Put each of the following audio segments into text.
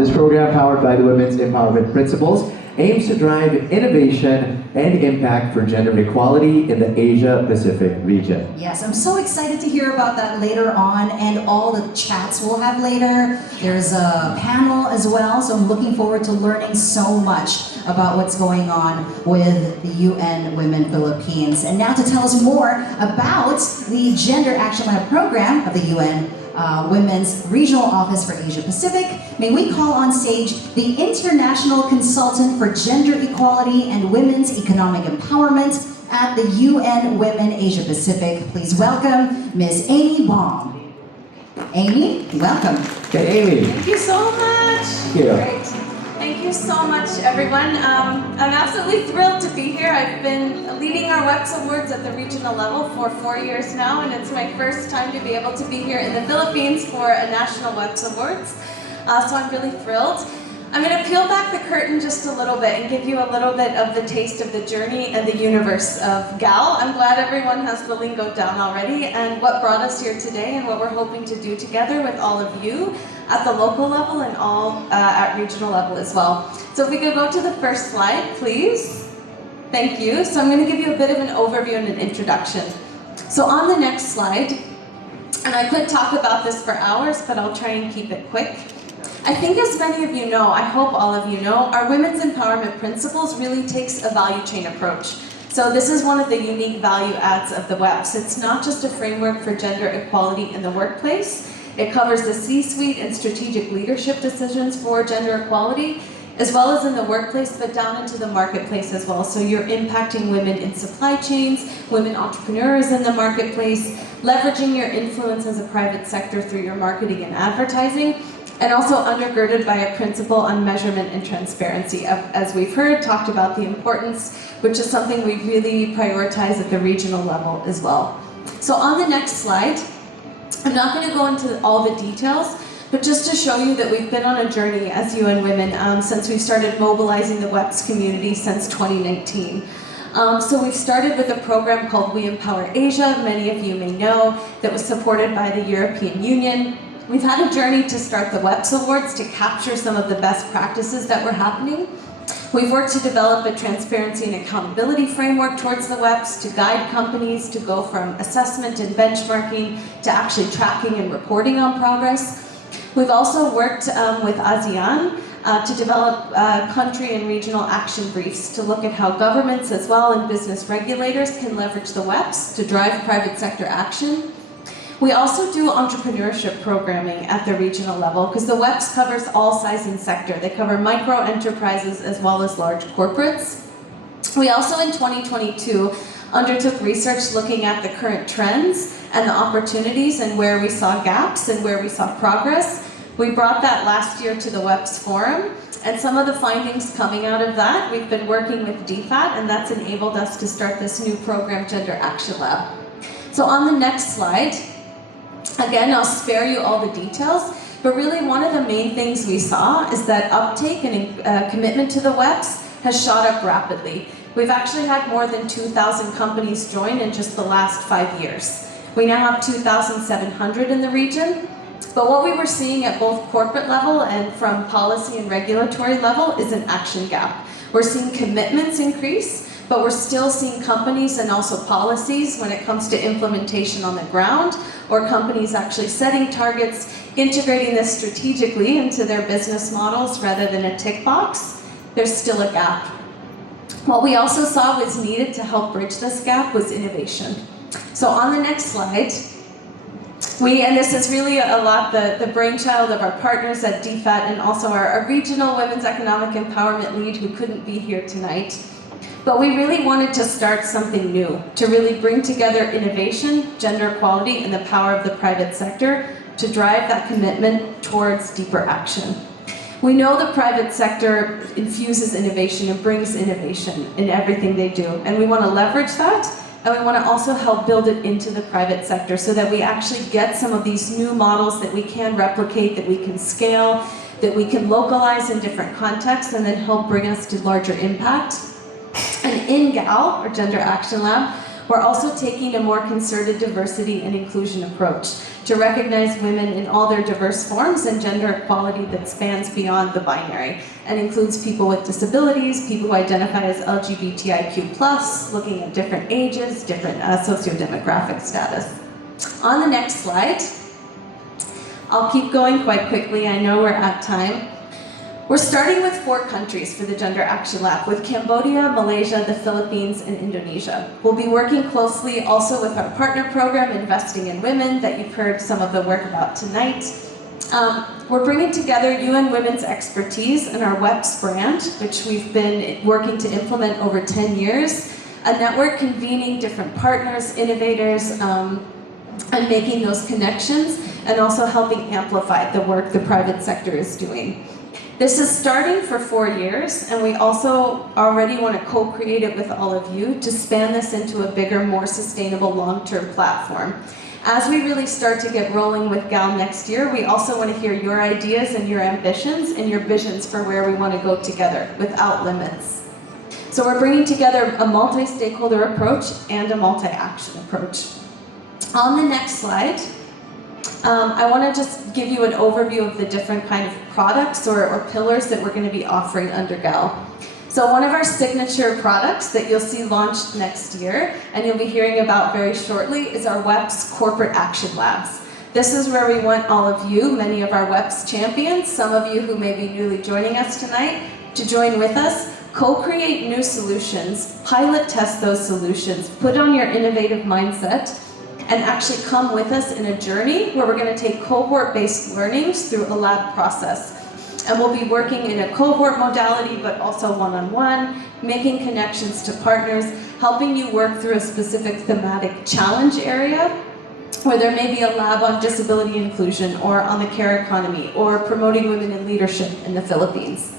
This program, powered by the Women's Empowerment Principles, aims to drive innovation and impact for gender equality in the Asia-Pacific region. Yes, I'm so excited to hear about that later on and all the chats we'll have later. There's a panel as well, so I'm looking forward to learning so much about what's going on with the UN Women Philippines. And now to tell us more about the Gender Action Lab program of the UN Women's Regional Office for Asia Pacific, may we call on stage the International Consultant for Gender Equality and Women's Economic Empowerment at the UN Women Asia Pacific. Please welcome Ms. Amy Baum. Amy, welcome. Okay, Amy. Thank you so much. Thank you. Great. Thank you so much, everyone. I'm absolutely thrilled to be here. I've been leading our WEPs Awards at the regional level for 4 years now, and it's my first time to be able to be here in the Philippines for a national WEPs Awards. So I'm really thrilled. I'm going to peel back the curtain just a little bit and give you a little bit of the taste of the journey and the universe of GAL. I'm glad everyone has the lingo down already and what brought us here today and what we're hoping to do together with all of you at the local level and all at regional level as well. So if we could go to the first slide, please. Thank you. So I'm going to give you a bit of an overview and an introduction. So on the next slide, and I could talk about this for hours, but I'll try and keep it quick. I think as many of you know, I hope all of you know, our Women's Empowerment Principles really takes a value chain approach. So this is one of the unique value adds of the WEPs. It's not just a framework for gender equality in the workplace. It covers the C-suite and strategic leadership decisions for gender equality, as well as in the workplace, but down into the marketplace as well. So you're impacting women in supply chains, women entrepreneurs in the marketplace, leveraging your influence as a private sector through your marketing and advertising, and also undergirded by a principle on measurement and transparency. As we've heard, talked about the importance, which is something we really prioritize at the regional level as well. So on the next slide, I'm not going to go into all the details, but just to show you that we've been on a journey as UN Women since we started mobilizing the WEPs community since 2019. So we've started with a program called We Empower Asia, many of you may know, that was supported by the European Union. We've had a journey to start the WEPs Awards to capture some of the best practices that were happening. We've worked to develop a transparency and accountability framework towards the WEPs to guide companies to go from assessment and benchmarking to actually tracking and reporting on progress. We've also worked with ASEAN to develop country and regional action briefs to look at how governments as well and business regulators can leverage the WEPs to drive private sector action. We also do entrepreneurship programming at the regional level because the WEPs covers all size and sector. They cover micro enterprises as well as large corporates. We also in 2022 undertook research looking at the current trends and the opportunities and where we saw gaps and where we saw progress. We brought that last year to the WEPs Forum, and some of the findings coming out of that, we've been working with DFAT, and that's enabled us to start this new program, Gender Action Lab. So on the next slide, again, I'll spare you all the details, but really one of the main things we saw is that uptake and commitment to the WEPs has shot up rapidly. We've actually had more than 2,000 companies join in just the last 5 years. We now have 2,700 in the region, but what we were seeing at both corporate level and from policy and regulatory level is an action gap. We're seeing commitments increase, but we're still seeing companies and also policies when it comes to implementation on the ground, or companies actually setting targets, integrating this strategically into their business models rather than a tick box. There's still a gap. What we also saw was needed to help bridge this gap was innovation. So on the next slide, and this is really a lot the brainchild of our partners at DFAT and also our regional women's economic empowerment lead who couldn't be here tonight. But we really wanted to start something new, to really bring together innovation, gender equality, and the power of the private sector to drive that commitment towards deeper action. We know the private sector infuses innovation and brings innovation in everything they do, and we want to leverage that, and we want to also help build it into the private sector so that we actually get some of these new models that we can replicate, that we can scale, that we can localize in different contexts, and then help bring us to larger impact. And in GAL, or Gender Action Lab, We're also taking a more concerted diversity and inclusion approach to recognize women in all their diverse forms and gender equality that spans beyond the binary and includes people with disabilities, people who identify as LGBTIQ+, looking at different ages, different socio-demographic status. On the next slide, I'll keep going quite quickly, I know we're at time. We're starting with 4 countries for the Gender Action Lab, with Cambodia, Malaysia, the Philippines, and Indonesia. We'll be working closely also with our partner program, Investing in Women, that you've heard some of the work about tonight. We're bringing together UN Women's expertise and our WEPs brand, which we've been working to implement over 10 years, a network convening different partners, innovators, and making those connections, and also helping amplify the work the private sector is doing. This is starting for 4 years, and we also already want to co-create it with all of you to span this into a bigger, more sustainable long-term platform. As we really start to get rolling with GAL next year, we also want to hear your ideas and your ambitions and your visions for where we want to go together without limits. So we're bringing together a multi-stakeholder approach and a multi-action approach. On the next slide, I want to just give you an overview of the different kind of products or pillars that we're going to be offering under GAL. So one of our signature products that you'll see launched next year, and you'll be hearing about very shortly, is our WEPs Corporate Action Labs. This is where we want all of you, many of our WEPs champions, some of you who may be newly joining us tonight, to join with us, co-create new solutions, pilot test those solutions, put on your innovative mindset, and actually come with us in a journey where we're going to take cohort-based learnings through a lab process. And we'll be working in a cohort modality, but also one-on-one, making connections to partners, helping you work through a specific thematic challenge area, where there may be a lab on disability inclusion, or on the care economy, or promoting women in leadership in the Philippines.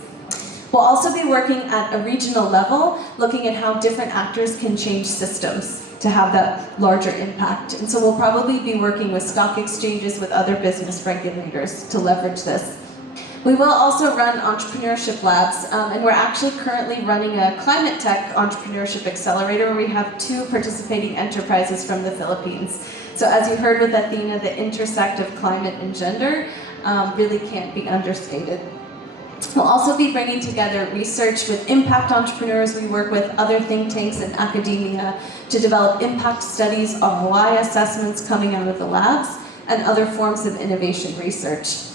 We'll also be working at a regional level, looking at how different actors can change systems to have that larger impact. And so we'll probably be working with stock exchanges, with other business regulators to leverage this. We will also run entrepreneurship labs, and we're actually currently running a climate tech entrepreneurship accelerator where we have 2 participating enterprises from the Philippines. So as you heard with Athena, the intersect of climate and gender really can't be understated. We'll also be bringing together research with impact entrepreneurs. We work with other think tanks and academia to develop impact studies, ROI assessments coming out of the labs, and other forms of innovation research.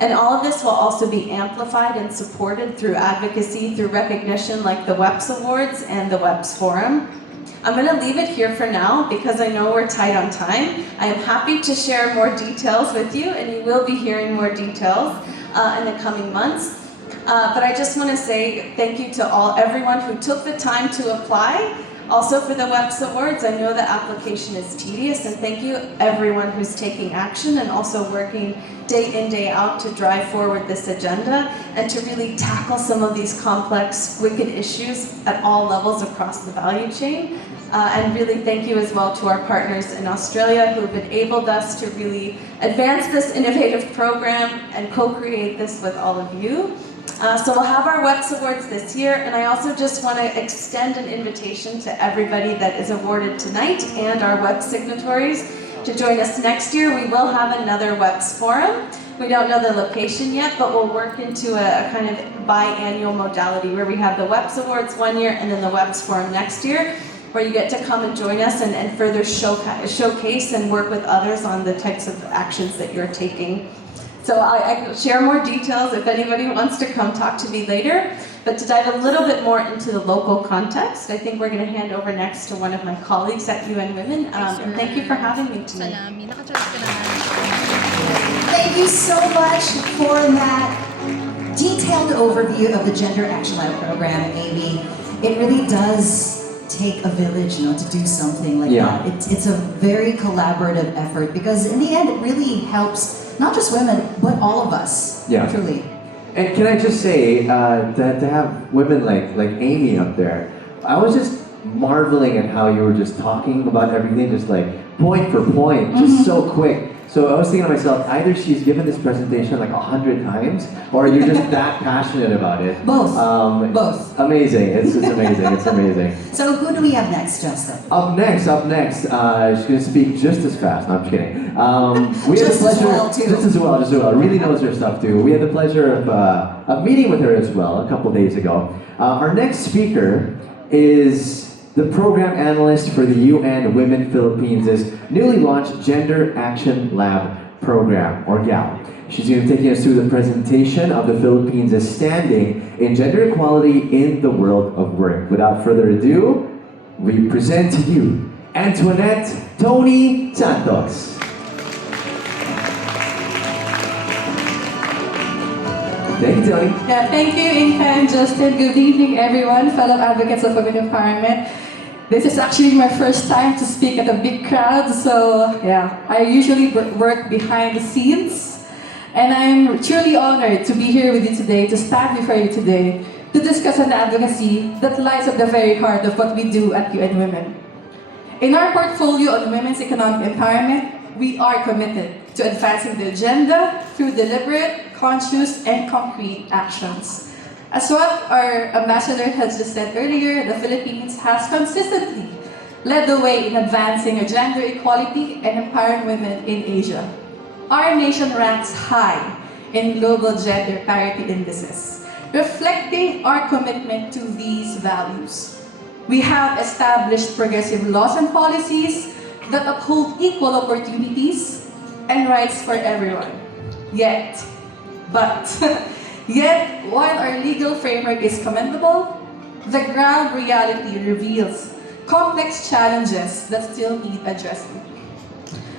And all of this will also be amplified and supported through advocacy, through recognition like the WEPs Awards and the WEPs Forum. I'm going to leave it here for now because I know we're tight on time. I am happy to share more details with you, and you will be hearing more details in the coming months. But I just want to say thank you to everyone who took the time to apply. Also for the WEPs Awards, I know the application is tedious, and thank you everyone who's taking action and also working day in, day out to drive forward this agenda and to really tackle some of these complex, wicked issues at all levels across the value chain. And really thank you as well to our partners in Australia who have enabled us to really advance this innovative program and co-create this with all of you. So we'll have our WEPs Awards this year, and I also just want to extend an invitation to everybody that is awarded tonight and our WEPs signatories to join us next year. We will have another WEPs Forum. We don't know the location yet, but we'll work into a kind of biannual modality where we have the WEPs Awards one year and then the WEPs Forum next year, where you get to come and join us and further showcase and work with others on the types of actions that you're taking. So I can share more details if anybody wants to come talk to me later. But to dive a little bit more into the local context, I think we're going to hand over next to one of my colleagues at UN Women. And thank you for having me tonight. Thank you so much for that detailed overview of the Gender Action Lab program, Amy. It really does take a village, to do something like that. It's a very collaborative effort because in the end, it really helps not just women, but all of us. Truly. And can I just say to have women like Amy up there, I was just marveling at how you were just talking about everything, just like point for point, just so quick. So So I was thinking to myself, either she's given this presentation like 100 times, or you're just that passionate about it. Both. Both. Amazing. It's amazing. It's amazing. So who do we have next, Justin? Up next, she's going to speak just as fast. No, I'm just kidding. We had Just the as pleasure, well, too. just as well. Really knows her stuff too. We had the pleasure of meeting with her as well a couple days ago. Our next speaker is the program analyst for the UN Women Philippines' newly launched Gender Action Lab program, or GAL. She's going to be taking us through the presentation of the Philippines' standing in gender equality in the world of work. Without further ado, we present to you Antoinette Tony Santos. Thank you, Tony. Yeah, thank you, Inka and Justin. Good evening, everyone, fellow advocates of women empowerment. This is actually my first time to speak at a big crowd, so yeah, I usually work behind the scenes, and I'm truly honored to be here with you today, to stand before you today, to discuss an advocacy that lies at the very heart of what we do at UN Women. In our portfolio on women's economic empowerment, we are committed to advancing the agenda through deliberate, conscious, and concrete actions. As what our ambassador has just said earlier, the Philippines has consistently led the way in advancing gender equality and empowering women in Asia. Our nation ranks high in global gender parity indices, reflecting our commitment to these values. We have established progressive laws and policies that uphold equal opportunities and rights for everyone. Yet, while our legal framework is commendable, the ground reality reveals complex challenges that still need addressing.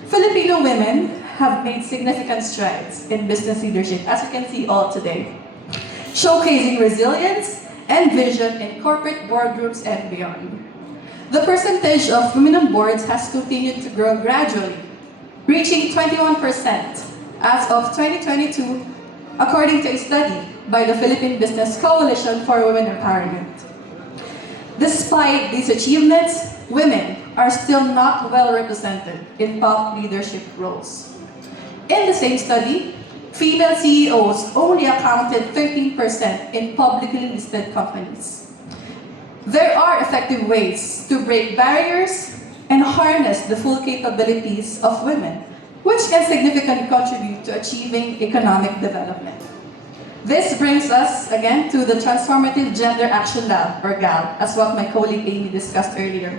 Filipino women have made significant strides in business leadership, as you can see all today, showcasing resilience and vision in corporate boardrooms and beyond. The percentage of women on boards has continued to grow gradually, reaching 21% as of 2022, according to a study by the Philippine Business Coalition for Women Empowerment. Despite these achievements, women are still not well represented in top leadership roles. In the same study, female CEOs only accounted 13% in publicly listed companies. There are effective ways to break barriers and harness the full capabilities of women, which can significantly contribute to achieving economic development. This brings us again to the Transformative Gender Action Lab, or GAL, as what my colleague Amy discussed earlier.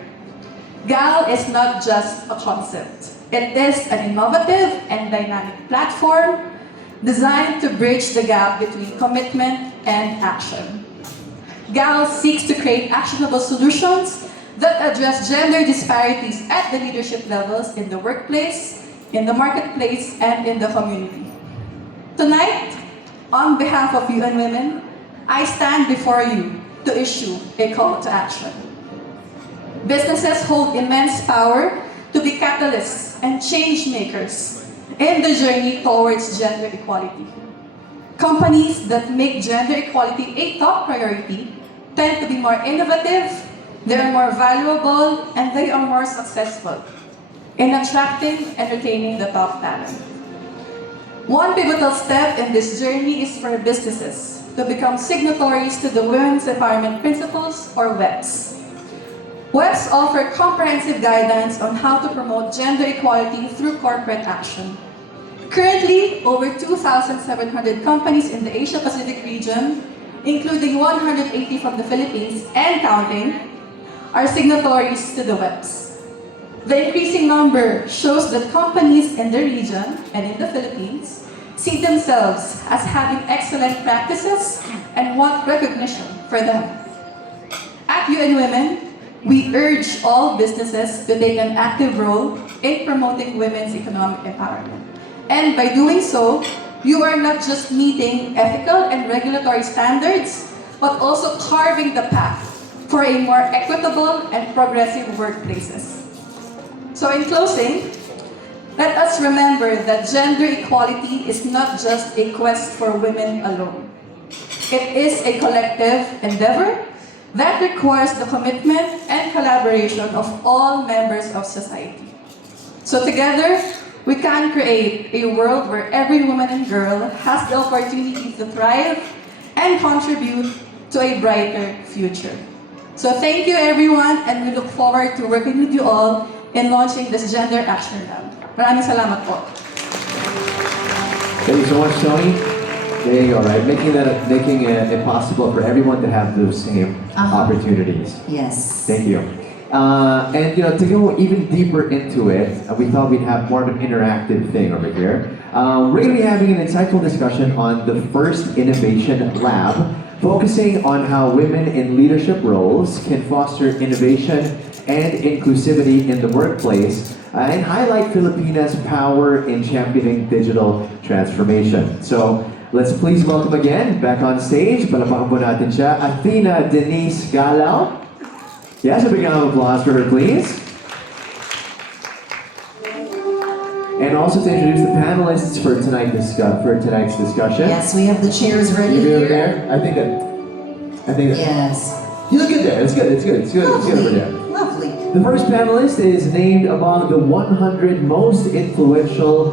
GAL is not just a concept. It is an innovative and dynamic platform designed to bridge the gap between commitment and action. GAL seeks to create actionable solutions that address gender disparities at the leadership levels in the workplace, in the marketplace, and in the community. Tonight, on behalf of UN Women, I stand before you to issue a call to action. Businesses hold immense power to be catalysts and change makers in the journey towards gender equality. Companies that make gender equality a top priority tend to be more innovative, they are more valuable, and they are more successful in attracting and retaining the top talent. One pivotal step in this journey is for businesses to become signatories to the Women's Empowerment Principles, or WEPs. WEPs offer comprehensive guidance on how to promote gender equality through corporate action. Currently, over 2,700 companies in the Asia-Pacific region, including 180 from the Philippines and counting, are signatories to the WEPs. The increasing number shows that companies in the region and in the Philippines see themselves as having excellent practices and want recognition for them. At UN Women, we urge all businesses to take an active role in promoting women's economic empowerment. And by doing so, you are not just meeting ethical and regulatory standards, but also carving the path for a more equitable and progressive workplaces. So in closing, let us remember that gender equality is not just a quest for women alone. It is a collective endeavor that requires the commitment and collaboration of all members of society. So together, we can create a world where every woman and girl has the opportunity to thrive and contribute to a brighter future. So thank you everyone, and we look forward to working with you all in launching this Gender Action Lab. Maraming salamat po. Thank you so much, Tony. There you go, right? Making it possible for everyone to have those same opportunities. Yes. Thank you. And to go even deeper into it, we thought we'd have more of an interactive thing over here. We're going to be having an insightful discussion on the first innovation lab, focusing on how women in leadership roles can foster innovation and inclusivity in the workplace and highlight Filipinas' power in championing digital transformation. So let's please welcome again back on stage, palapakan po natin siya, Athena Denise Galao. Yes, a big round of applause for her, please. And also to introduce the panelists for tonight's discussion. Yes, we have the chairs ready You here. over there? I think that. Yes. You look good there. It's good. It's good over there. Lovely. The first panelist is named among the 100 most influential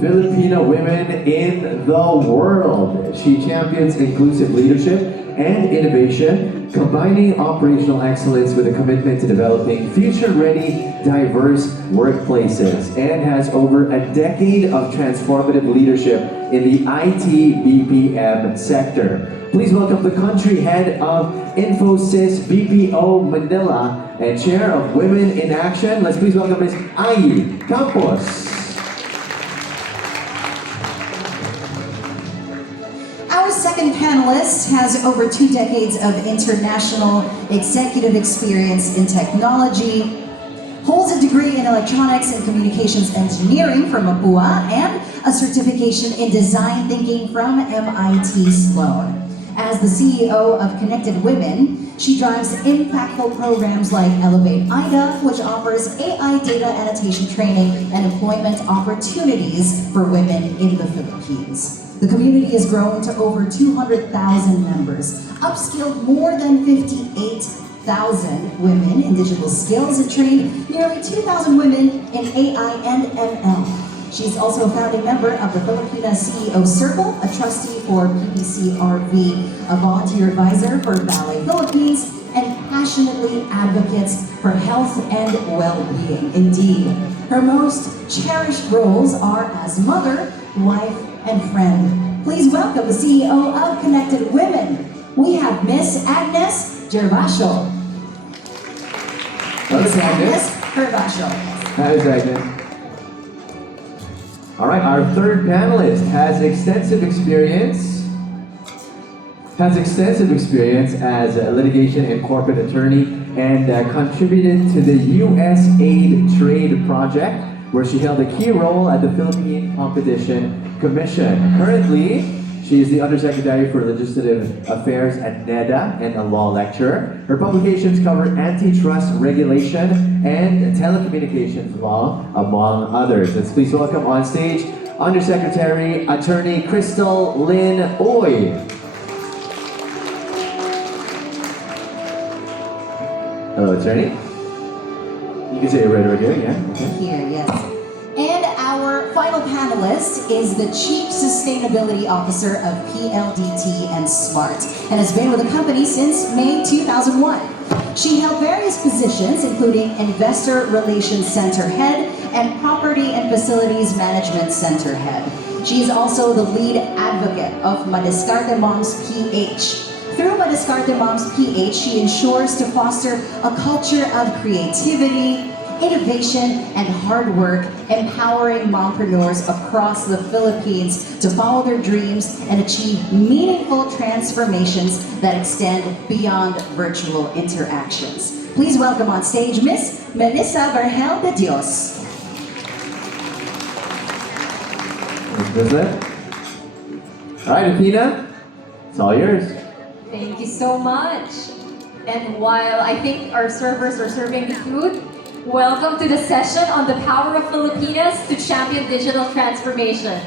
Filipino women in the world. She champions inclusive leadership and innovation, combining operational excellence with a commitment to developing future-ready, diverse workplaces, and has over a decade of transformative leadership in the IT BPM sector. Please welcome the country head of Infosys BPO Manila and chair of Women in Action. Let's please welcome Ms. Ai Campos. Our second panelist has over 2 decades of international executive experience in technology, holds a degree in electronics and communications engineering from Mapua, and a certification in design thinking from MIT Sloan. As the CEO of Connected Women, she drives impactful programs like Elevate IDA, which offers AI data annotation training and employment opportunities for women in the Philippines. The community has grown to over 200,000 members, upskilled more than 58,000 women in digital skills, and trained nearly 2,000 women in AI and ML. She's also a founding member of the Filipina CEO Circle, a trustee for PPCRV, a volunteer advisor for Ballet Philippines, and passionately advocates for health and well-being. Indeed, her most cherished roles are as mother, wife, and friend. Please welcome the CEO of Connected Women. We have Miss Agnes Gervasio. Miss Agnes Gervasio. Hi, Agnes. All right, our third panelist has extensive experience as a litigation and corporate attorney, and contributed to the U.S. Aid Trade Project, where she held a key role at the Philippine Competition Commission. Currently, she is the Undersecretary for Legislative Affairs at NEDA and a law lecturer. Her publications cover antitrust regulation and telecommunications law, among others. Let's please welcome on stage Undersecretary Attorney Crystal Lynn Oy. Hello, Attorney. You can say it right over here, yeah? Okay. Here, yes. And our final panelist is the Chief Sustainability Officer of PLDT and SMART, and has been with the company since May 2001. She held various positions, including Investor Relations Center Head and Property and Facilities Management Center Head. She is also the lead advocate of Madiscarte Moms PH. Through Madiscarte Moms PH, she ensures to foster a culture of creativity, innovation, and hard work, empowering mompreneurs across the Philippines to follow their dreams and achieve meaningful transformations that extend beyond virtual interactions. Please welcome on stage Miss Melissa Vergel de Dios. All right, Athena, it's all yours. Thank you so much. And while I think our servers are serving the food, welcome to the session on the power of Filipinas to champion digital transformation.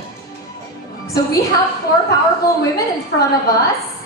So we have 4 powerful women in front of us.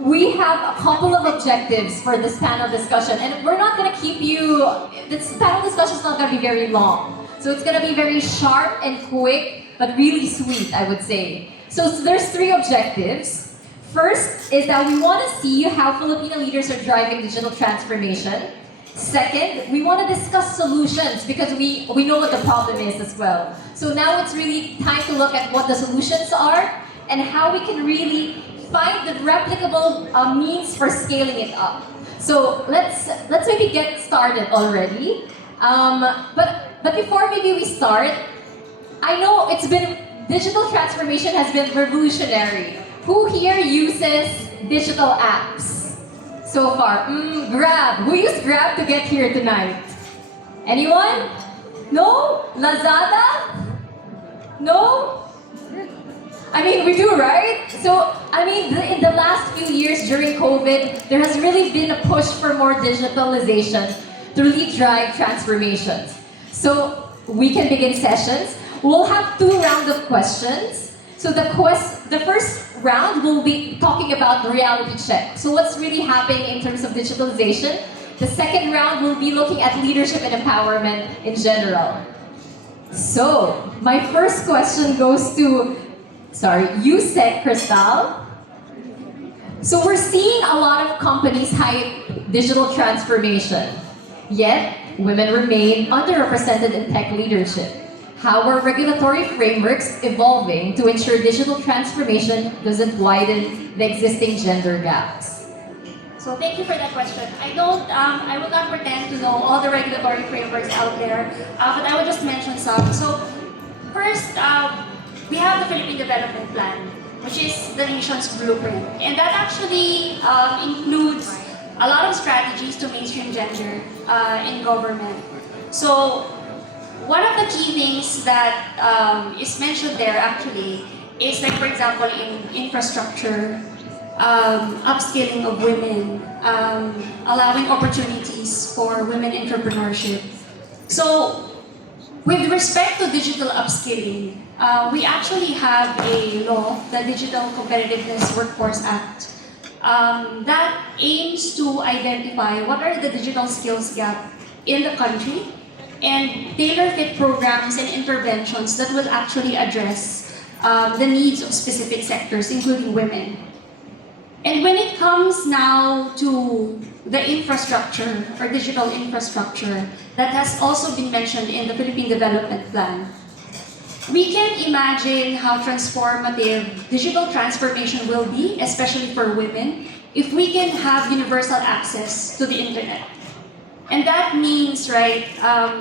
We have a couple of objectives for this panel discussion, and we're not going to keep you, this panel discussion is not going to be very long. So it's gonna be very sharp and quick, but really sweet, I would say. So there's 3 objectives. First is that we want to see how Filipino leaders are driving digital transformation. Second, we want to discuss solutions because we know what the problem is as well. So now it's really time to look at what the solutions are and how we can really find the replicable means for scaling it up. So let's maybe get started already. But before maybe we start, I know digital transformation has been revolutionary. Who here uses digital apps so far? Grab. Who used Grab to get here tonight? Anyone? No? Lazada? No? I mean, we do, right? So, I mean, in the last few years during COVID, there has really been a push for more digitalization to really drive transformations. So, we can begin sessions. We'll have 2 rounds of questions. So the first round will be talking about the reality check. So what's really happening in terms of digitalization. The second round will be looking at leadership and empowerment in general. So my first question goes to, you said, Crystal. So we're seeing a lot of companies hype digital transformation, yet women remain underrepresented in tech leadership. How are regulatory frameworks evolving to ensure digital transformation doesn't widen the existing gender gaps? So thank you for that question. I will not pretend to know all the regulatory frameworks out there, but I will just mention some. So first, we have the Philippine Development Plan, which is the nation's blueprint. And that actually includes a lot of strategies to mainstream gender in government. So one of the key things that is mentioned there actually is, like, for example, in infrastructure, upskilling of women, allowing opportunities for women entrepreneurship. So with respect to digital upskilling, we actually have a law, the Digital Competitiveness Workforce Act, that aims to identify what are the digital skills gap in the country and tailor-fit programs and interventions that will actually address the needs of specific sectors, including women. And when it comes now to the infrastructure or digital infrastructure that has also been mentioned in the Philippine Development Plan, we can imagine how transformative digital transformation will be, especially for women, if we can have universal access to the internet. And that means, right,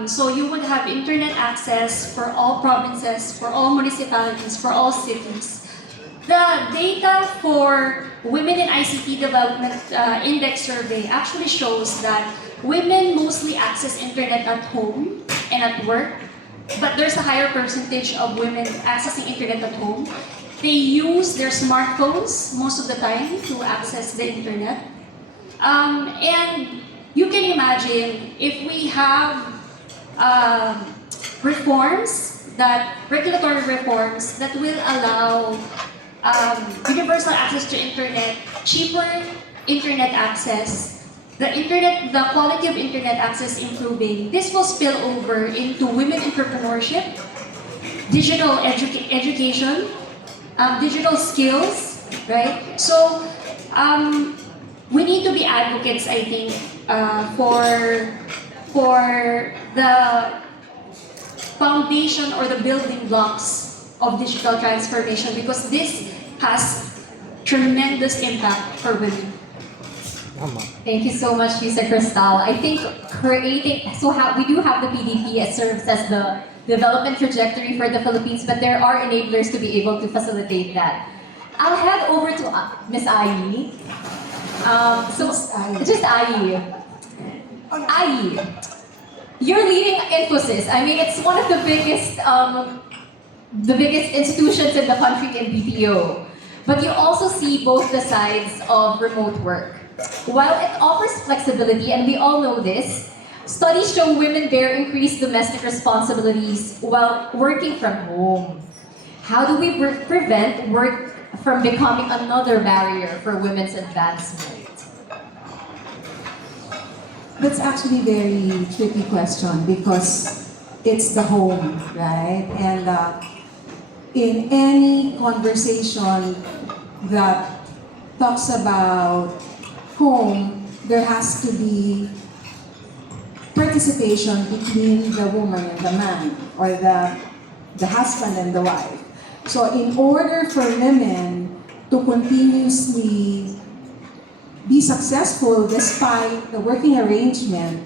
so you would have internet access for all provinces, for all municipalities, for all cities. The data for Women in ICT Development Index Survey actually shows that women mostly access internet at home and at work, but there's a higher percentage of women accessing internet at home. They use their smartphones most of the time to access the internet. And you can imagine if we have regulatory reforms that will allow universal access to internet, cheaper internet access, the quality of internet access improving. This will spill over into women entrepreneurship, digital education, digital skills, right? So we need to be advocates, I think, for the foundation or the building blocks of digital transformation, because this has tremendous impact for women. Thank you so much, Lisa Cristal. I think we do have the PDP. It serves as the development trajectory for the Philippines, but there are enablers to be able to facilitate that. I'll head over to Miss Ai. Just Ai. Ai, you're leading Infosys. I mean, it's one of the biggest institutions in the country in BPO. But you also see both the sides of remote work. While it offers flexibility, and we all know this, studies show women bear increased domestic responsibilities while working from home. How do we prevent work from becoming another barrier for women's advancement? That's actually a very tricky question, because it's the home, right? And in any conversation that talks about home, there has to be participation between the woman and the man, or the husband and the wife. So in order for women to continuously be successful despite the working arrangement,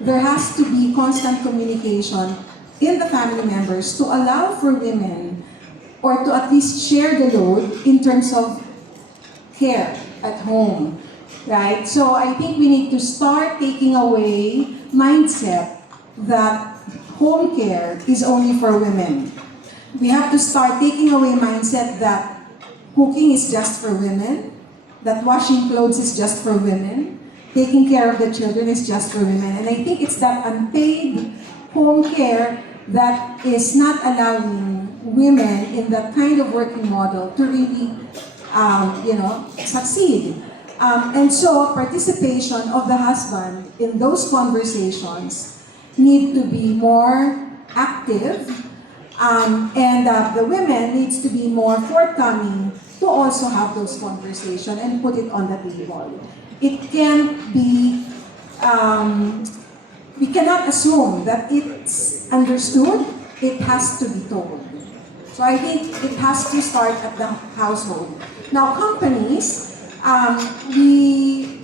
there has to be constant communication in the family members to allow for women, or to at least share the load in terms of care at home, right? So I think we need to start taking away mindset that home care is only for women. We have to start taking away mindset that cooking is just for women, that washing clothes is just for women, taking care of the children is just for women. And I think it's that unpaid home care that is not allowing women in that kind of working model to really, succeed. And so participation of the husband in those conversations need to be more active, and the women needs to be more forthcoming to also have those conversations and put it on the table. It can't be, we cannot assume that it's understood, it has to be told. So I think it has to start at the household. Now companies, we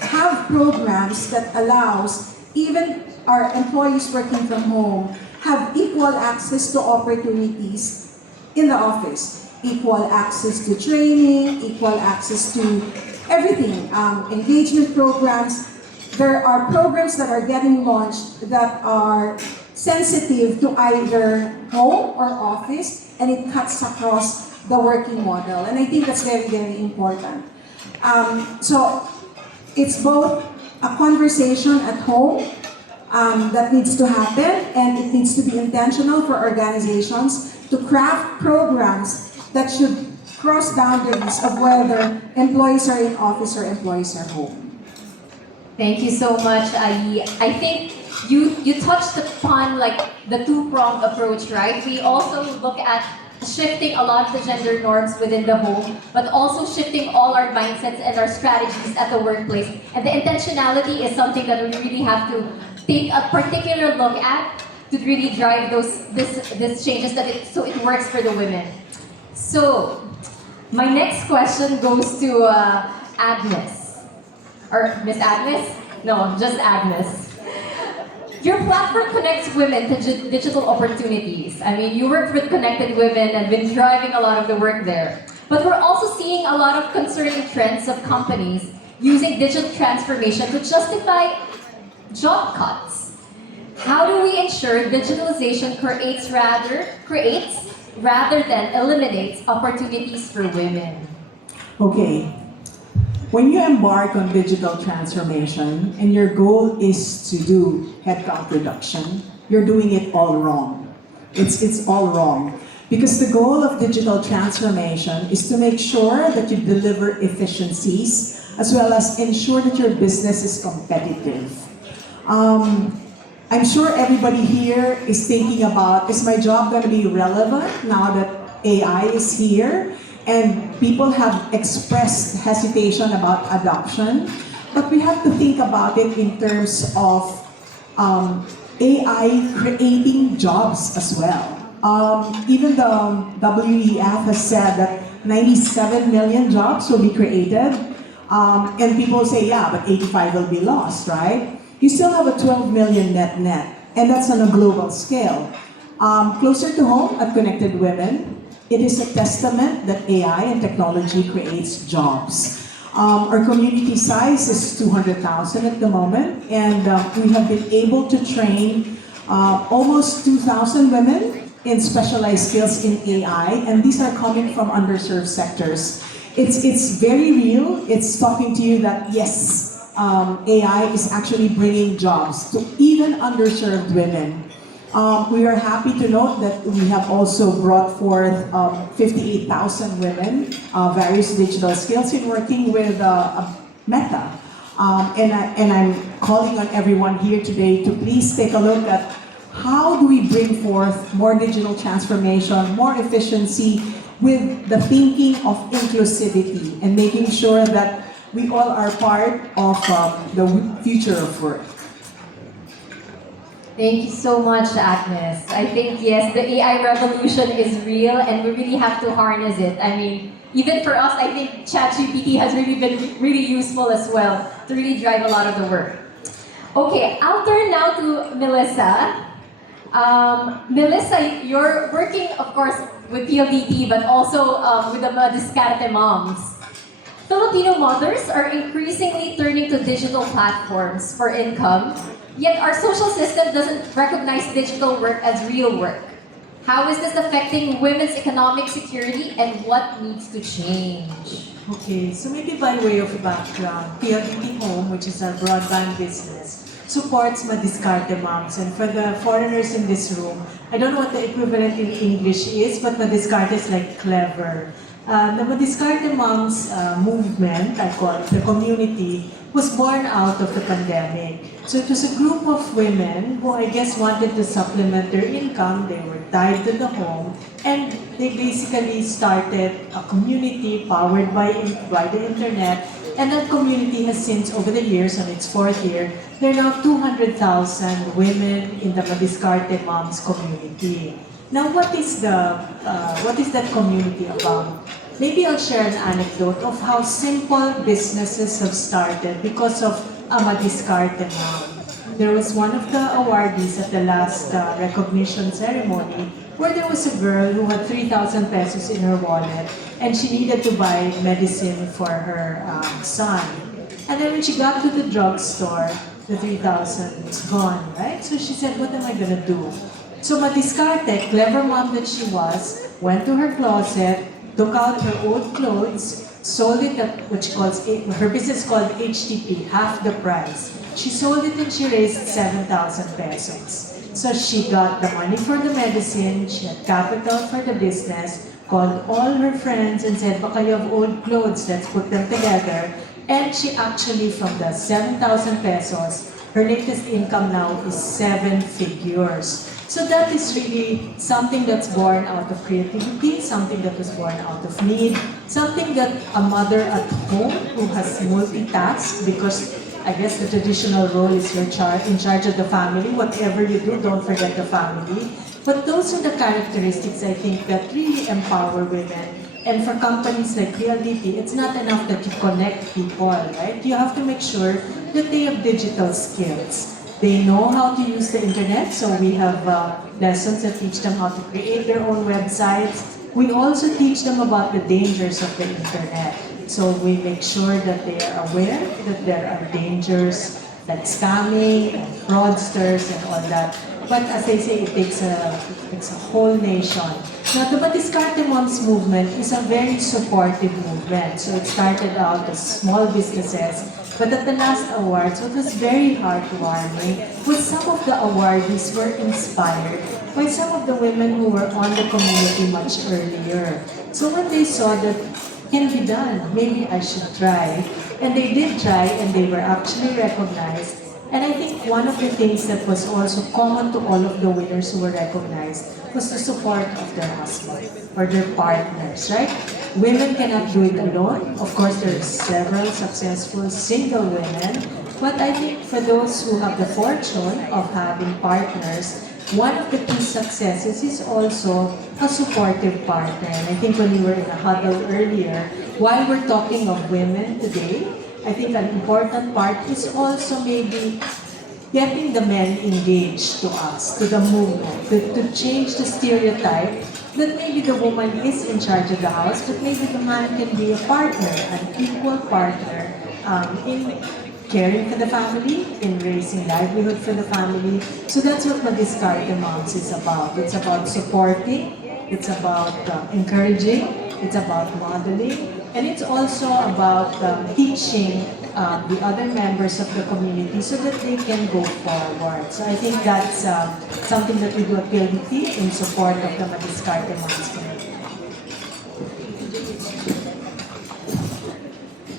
have programs that allows even our employees working from home have equal access to opportunities in the office. Equal access to training, equal access to everything, engagement programs. There are programs that are getting launched that are sensitive to either home or office, and it cuts across the working model. And I think that's very, very important. So it's both a conversation at home that needs to happen, and it needs to be intentional for organizations to craft programs that should cross boundaries of whether employees are in office or employees are home. Thank you so much, Ai. I think you touched upon like the two-pronged approach, right? We also look at shifting a lot of the gender norms within the home, but also shifting all our mindsets and our strategies at the workplace. And the intentionality is something that we really have to take a particular look at to really drive these changes so it works for the women. So, my next question goes to Agnes. Or Miss Agnes? No, just Agnes. Your platform connects women to digital opportunities. I mean, you work with Connected Women and been driving a lot of the work there. But we're also seeing a lot of concerning trends of companies using digital transformation to justify job cuts. How do we ensure digitalization creates rather than eliminates opportunities for women? Okay. When you embark on digital transformation and your goal is to do headcount reduction, you're doing it all wrong. It's all wrong. Because the goal of digital transformation is to make sure that you deliver efficiencies as well as ensure that your business is competitive. I'm sure everybody here is thinking about, is my job going to be relevant now that AI is here? And people have expressed hesitation about adoption, but we have to think about it in terms of AI creating jobs as well. Even the WEF has said that 97 million jobs will be created, and people say, yeah, but 85 will be lost, right? You still have a 12 million net, and that's on a global scale. Closer to home at Connected Women, it is a testament that AI and technology creates jobs. Our community size is 200,000 at the moment, and we have been able to train almost 2,000 women in specialized skills in AI, and these are coming from underserved sectors. It's very real. It's talking to you that yes, AI is actually bringing jobs to even underserved women. We are happy to note that we have also brought forth 58,000 women, various digital skills in working with Meta. And I'm calling on everyone here today to please take a look at how do we bring forth more digital transformation, more efficiency with the thinking of inclusivity and making sure that we all are part of the future of work. Thank you so much, Agnes. I think, yes, the AI revolution is real and we really have to harness it. I mean, even for us, I think ChatGPT has really been really useful as well to really drive a lot of the work. Okay, I'll turn now to Melissa. Melissa, you're working, of course, with PLDT, but also with the Discarte moms. Filipino mothers are increasingly turning to digital platforms for income, yet our social system doesn't recognize digital work as real work. How is this affecting women's economic security and what needs to change? Okay, so maybe by way of background, PLDT Home, which is our broadband business, supports Madiscarte moms. And for the foreigners in this room, I don't know what the equivalent in English is, but Madiscarte is like clever. The Madiscarte moms movement, I call it, the community, was born out of the pandemic. So it was a group of women who I guess wanted to supplement their income. They were tied to the home, and they basically started a community powered by the internet. And that community has since, over the years, on its fourth year, there are now 200,000 women in the Madiscarte moms community. Now, what is that community about? Maybe I'll share an anecdote of how simple businesses have started because of a Madiscarte mom. There was one of the awardees at the last recognition ceremony where there was a girl who had 3,000 pesos in her wallet and she needed to buy medicine for her son. And then when she got to the drugstore, the 3,000 was gone, right? So she said, what am I gonna do? So Madiscarte, clever mom that she was, went to her closet, took out her old clothes, sold it at her business called HTP, half the price. She sold it and she raised 7,000 pesos. So she got the money for the medicine, she had capital for the business, called all her friends and said, baka you have old clothes, let's put them together. And she actually, from the 7,000 pesos, her latest income now is 7 figures. So that is really something that's born out of creativity, something that was born out of need, something that a mother at home who has multitasked, because I guess the traditional role is you're in charge of the family. Whatever you do, don't forget the family. But those are the characteristics, I think, that really empower women. And for companies like PLDT, it's not enough that you connect people, right? You have to make sure that they have digital skills. They know how to use the internet, so we have lessons that teach them how to create their own websites. We also teach them about the dangers of the internet. So we make sure that they are aware that there are dangers like scamming and fraudsters and all that. But as they say, it takes a whole nation. Now, the Madiscarte Moms movement is a very supportive movement. So it started out as small businesses. But at the last awards, what was very heartwarming was some of the awardees were inspired by some of the women who were on the community much earlier. So when they saw that can be done, maybe I should try. And they did try and they were actually recognized. And I think one of the things that was also common to all of the winners who were recognized was the support of their husband or their partners, right? Women cannot do it alone. Of course, there are several successful single women, but I think for those who have the fortune of having partners, one of the key successes is also a supportive partner. And I think when we were in a huddle earlier, while we're talking of women today, I think an important part is also maybe getting the men engaged to us, to the movement, to change the stereotype that maybe the woman is in charge of the house, but maybe the man can be a partner, an equal partner in caring for the family, in raising livelihood for the family. So that's what Madiscarte Moms is about. It's about supporting, it's about encouraging, it's about modeling, and it's also about teaching the other members of the community so that they can go forward. So I think that's something that we do at PLDT in support of the Madiscarte Moms community.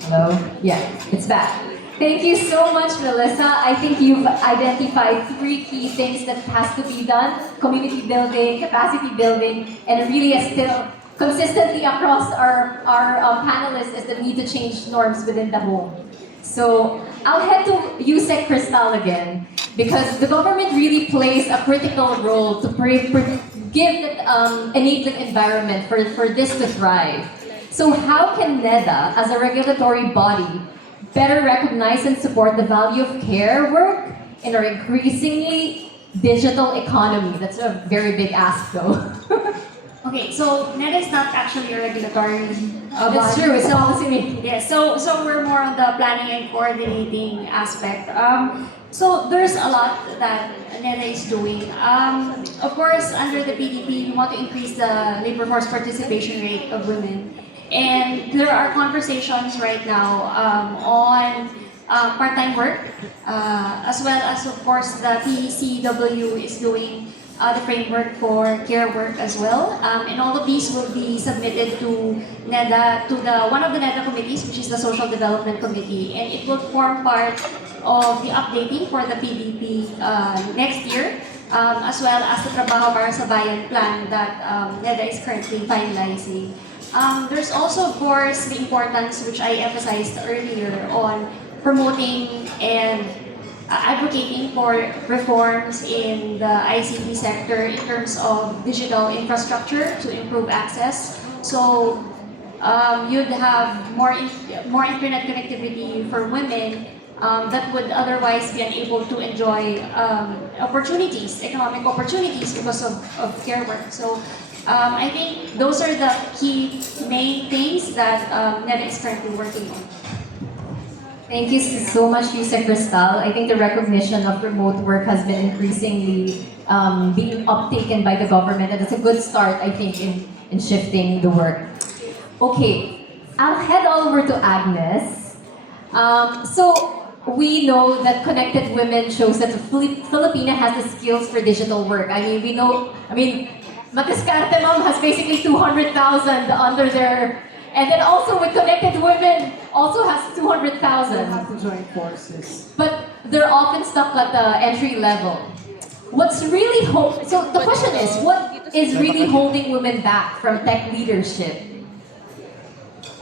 Hello? Yeah, it's back. Thank you so much, Melissa. I think you've identified three key things that has to be done: community building, capacity building, and really is still consistently across our panelists is the need to change norms within the home. So I'll head to USEC Cristal again because the government really plays a critical role to give that enabling environment for this to thrive. So how can NEDA, as a regulatory body, better recognize and support the value of care work in our increasingly digital economy? That's a very big ask though. Okay, so NEDA is not actually a regulatory That's body. true, it's So, policy making. yeah, so we're more on the planning and coordinating aspect. So there's a lot that NEDA is doing. Of course, under the PDP, we want to increase the labor force participation rate of women. And there are conversations right now on part-time work, as well as, of course, the PCW is doing the framework for care work as well. And all of these will be submitted to NEDA, to one of the NEDA committees, which is the Social Development Committee. And it will form part of the updating for the PDP next year, as well as the Trabaho para sa Bayan plan that NEDA is currently finalizing. There's also, of course, the importance, which I emphasized earlier, on promoting and advocating for reforms in the ICT sector in terms of digital infrastructure to improve access. So you'd have more internet connectivity for women that would otherwise be unable to enjoy opportunities, economic opportunities because of care work. So I think those are the key main things that NEDA is currently working on. Thank you so much, Lisa Cristal. I think the recognition of remote work has been increasingly being uptaken by the government, and it's a good start, I think, in shifting the work. Okay, I'll head over to Agnes. So we know that Connected Women shows that the Filipina has the skills for digital work. Matiskarte Mom has basically 200,000 under their, and then also with Connected Women also has 200,000. They have to join forces. But they're often stuck at the entry level. What's really so the question is, what is really holding women back from tech leadership?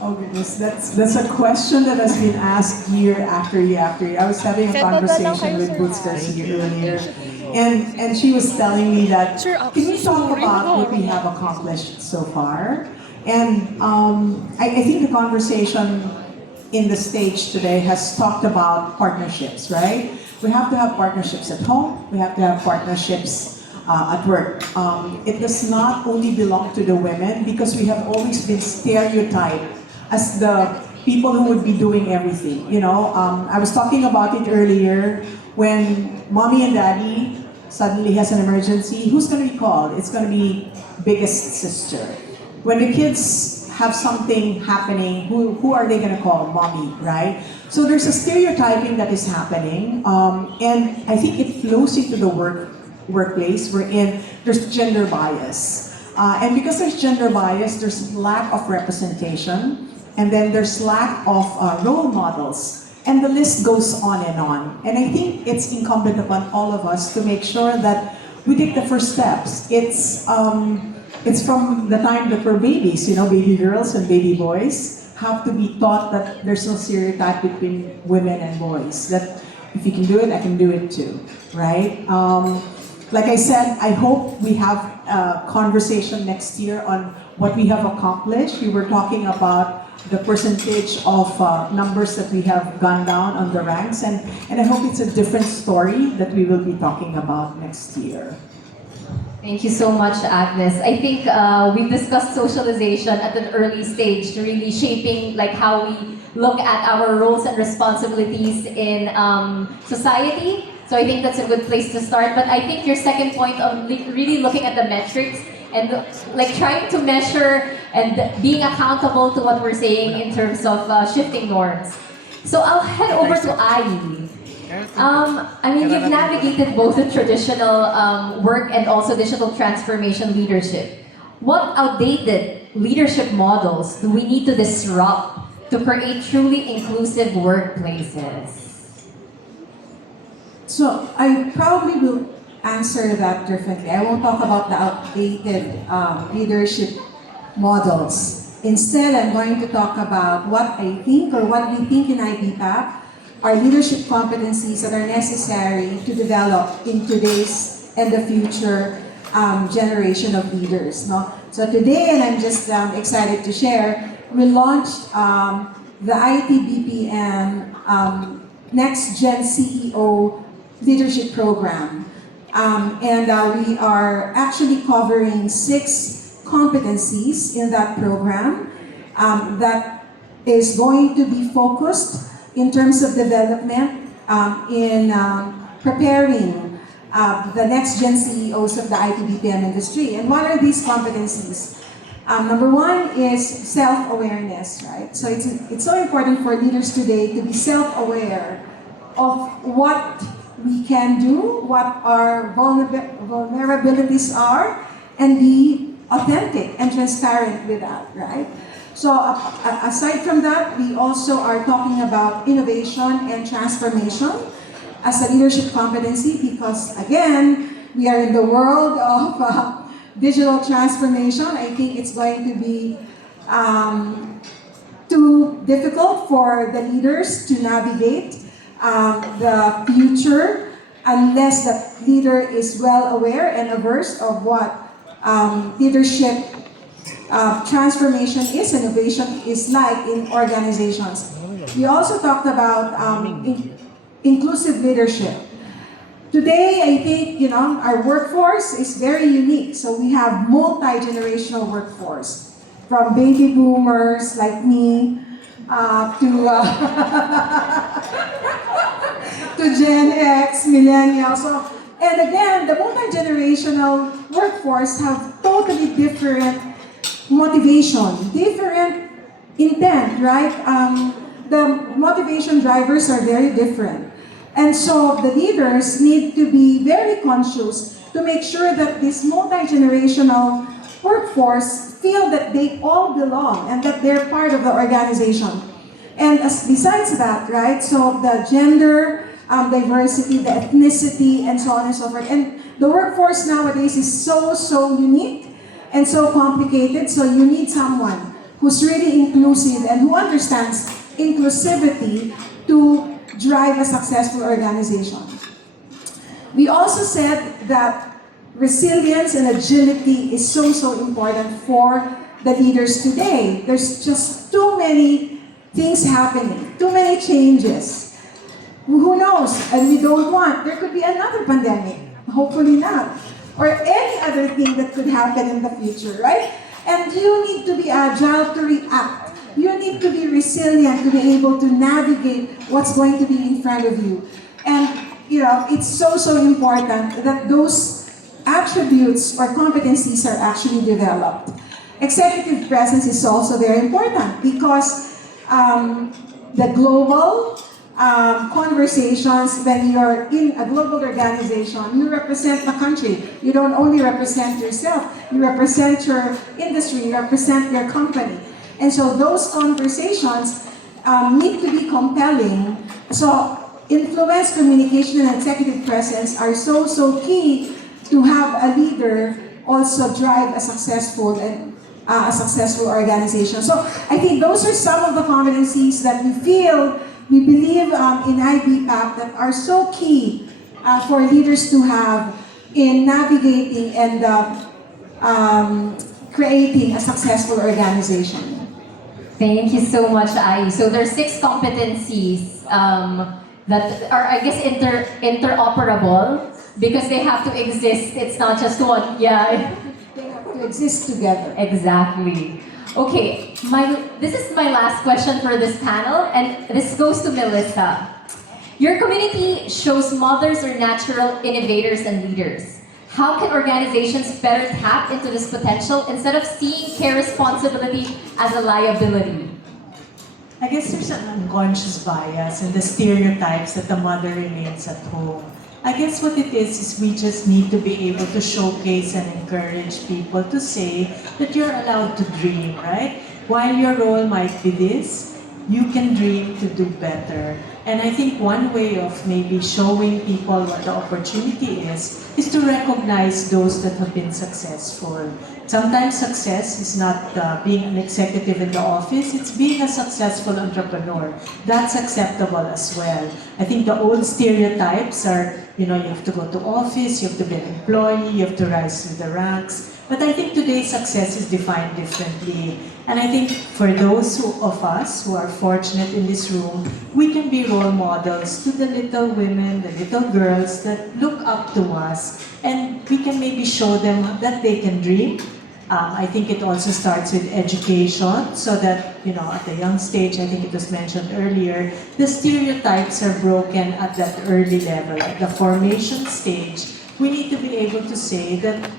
Oh goodness, that's a question that has been asked year after year after year. I was having a conversation with Boots Garcia earlier, and she was telling me that, can we talk about what we have accomplished so far? And I think the conversation in the stage today has talked about partnerships, right? We have to have partnerships at home, we have to have partnerships at work. It does not only belong to the women because we have always been stereotyped as the people who would be doing everything. You know, I was talking about it earlier when mommy and daddy suddenly has an emergency. Who's going to be called? It's going to be biggest sister. When the kids have something happening, who are they going to call? Mommy, right? So there's a stereotyping that is happening, and I think it flows into the workplace wherein there's gender bias. And because there's gender bias, there's lack of representation, and then there's lack of role models, and the list goes on and on. And I think it's incumbent upon all of us to make sure that we take the first steps. It's from the time that we're babies, you know, baby girls and baby boys have to be taught that there's no stereotype between women and boys, that if you can do it, I can do it too, right? Like I said, I hope we have a conversation next year on what we have accomplished. We were talking about the percentage of numbers that we have gone down on the ranks, and I hope it's a different story that we will be talking about next year. Thank you so much, Agnes. I think we discussed socialization at an early stage to really shaping like how we look at our roles and responsibilities in society. So I think that's a good place to start. But I think your second point of really looking at the metrics and like trying to measure and being accountable to what we're saying in terms of shifting norms. So I'll head over to Ayi. You've navigated both the traditional work and also digital transformation leadership. What outdated leadership models do we need to disrupt to create truly inclusive workplaces? So I probably will answer that differently. I won't talk about the outdated leadership models. Instead, I'm going to talk about what I think or what we think in IBPAP are leadership competencies that are necessary to develop in today's and the future generation of leaders. No? So today, and I'm just excited to share, we launched the ITBPM Next Gen CEO Leadership Program. We are actually covering 6 competencies in that program that is going to be focused in terms of development in preparing the next gen CEOs of the IT/BPM industry. And what are these competencies? Number 1 is self-awareness, right? So it's so important for leaders today to be self-aware of what we can do, what our vulnerabilities are, and be authentic and transparent with that, right? So aside from that, we also are talking about innovation and transformation as a leadership competency because, again, we are in the world of digital transformation. I think it's going to be too difficult for the leaders to navigate the future unless the leader is well aware and averse of what leadership transformation is, innovation is like in organizations. We also talked about inclusive leadership. Today, I think, our workforce is very unique. So we have multi-generational workforce, from baby boomers like me to to Gen X, millennials. So, and again, the multi-generational workforce have totally different motivation, different intent, right? The motivation drivers are very different. And so the leaders need to be very conscious to make sure that this multi-generational workforce feel that they all belong and that they're part of the organization. And besides that, right, so the gender, diversity, the ethnicity, and so on and so forth. And the workforce nowadays is so unique and so complicated, so you need someone who's really inclusive and who understands inclusivity to drive a successful organization. We also said that resilience and agility is so important for the leaders today. There's just too many things happening, too many changes. Who knows? And we don't want. There could be another pandemic. Hopefully not. Or any other thing that could happen in the future, right? And you need to be agile to react. You need to be resilient to be able to navigate what's going to be in front of you. And, it's so important that those attributes or competencies are actually developed. Executive presence is also very important because the global conversations, when you're in a global organization, you represent the country. You don't only represent yourself, you represent your industry, you represent your company. And so those conversations need to be compelling. So influence, communication, and executive presence are so key to have a leader also drive a successful organization. So I think those are some of the competencies that we believe in IBPAP that are so key for leaders to have in navigating and creating a successful organization. Thank you so much, Ai. So there's 6 competencies that are, I guess, interoperable because they have to exist. It's not just one. Yeah. They have to exist together. Exactly. Okay, this is my last question for this panel, and this goes to Melissa. Your community shows mothers are natural innovators and leaders. How can organizations better tap into this potential instead of seeing care responsibility as a liability? I guess there's an unconscious bias in the stereotypes that the mother remains at home. I guess what it is we just need to be able to showcase and encourage people to say that you're allowed to dream, right? While your role might be this, you can dream to do better. And I think one way of maybe showing people what the opportunity is to recognize those that have been successful. Sometimes success is not being an executive in the office, it's being a successful entrepreneur. That's acceptable as well. I think the old stereotypes are, you have to go to office, you have to be an employee, you have to rise through the ranks. But I think today's success is defined differently. And I think for those of us who are fortunate in this room, we can be role models to the little women, the little girls that look up to us, and we can maybe show them that they can dream. I think it also starts with education, so that, at a young stage, I think it was mentioned earlier, the stereotypes are broken at that early level, at the formation stage. We need to be able to say that,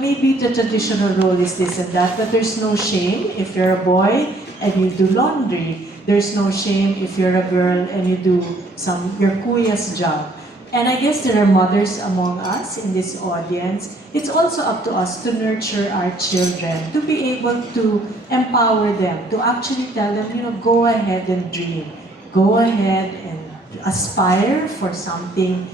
maybe the traditional role is this and that, but there's no shame if you're a boy and you do laundry. There's no shame if you're a girl and you do your kuya's job. And I guess there are mothers among us in this audience. It's also up to us to nurture our children, to be able to empower them, to actually tell them, go ahead and dream. Go ahead and aspire for something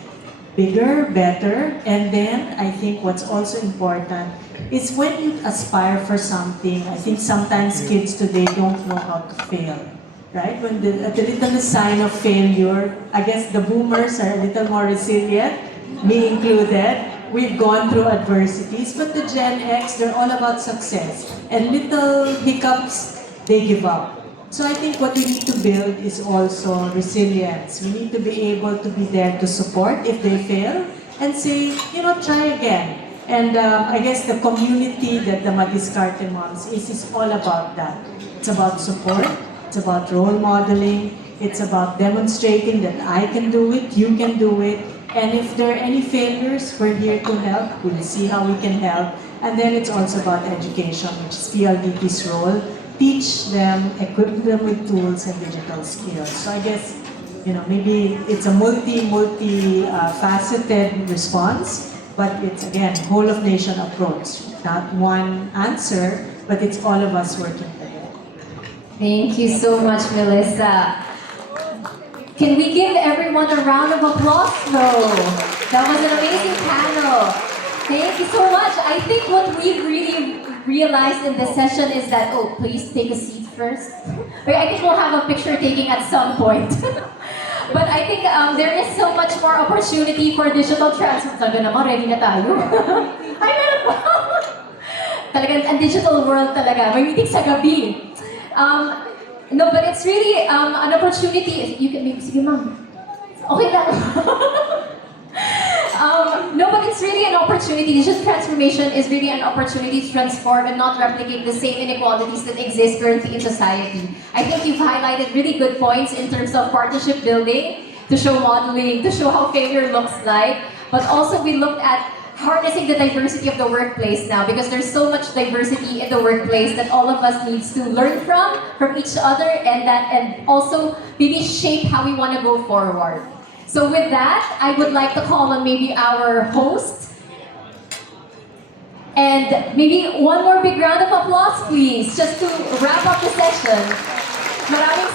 bigger, better. And then I think what's also important is when you aspire for something, I think sometimes kids today don't know how to fail. Right? When the little sign of failure, I guess the boomers are a little more resilient, me included. We've gone through adversities, but the Gen X, they're all about success. And little hiccups, they give up. So I think what we need to build is also resilience. We need to be able to be there to support if they fail and say, try again. And I guess the community that the Madiscarte Moms is all about that. It's about support. It's about role modeling. It's about demonstrating that I can do it, you can do it. And if there are any failures, we're here to help. We'll see how we can help. And then it's also about education, which is PLDT's role. Teach them, equip them with tools and digital skills. So I guess, maybe it's a multi-faceted response, but it's, again, whole of nation approach. Not one answer, but it's all of us working together. Thank you so much, Melissa. Can we give everyone a round of applause, though? That was an amazing panel. Thank you so much. I think what we really realized in this session is that, please take a seat first. But I think we'll have a picture taking at some point. But I think there is so much more opportunity for digital transformation. Sabi naman, ready na tayo. Ay, meron pa. Talagang ang digital world talaga. May meeting sa gabi. No, but it's really an opportunity. You can maybe sige, ma'am. Okay lang. No, but it's really an opportunity. Digital transformation is really an opportunity to transform and not replicate the same inequalities that exist currently in society. I think you've highlighted really good points in terms of partnership building, to show modeling, to show how failure looks like. But also we looked at harnessing the diversity of the workplace now, because there's so much diversity in the workplace that all of us needs to learn from each other, and also maybe shape how we want to go forward. So with that, I would like to call on maybe our host, and maybe one more big round of applause, please, just to wrap up the session. Maraming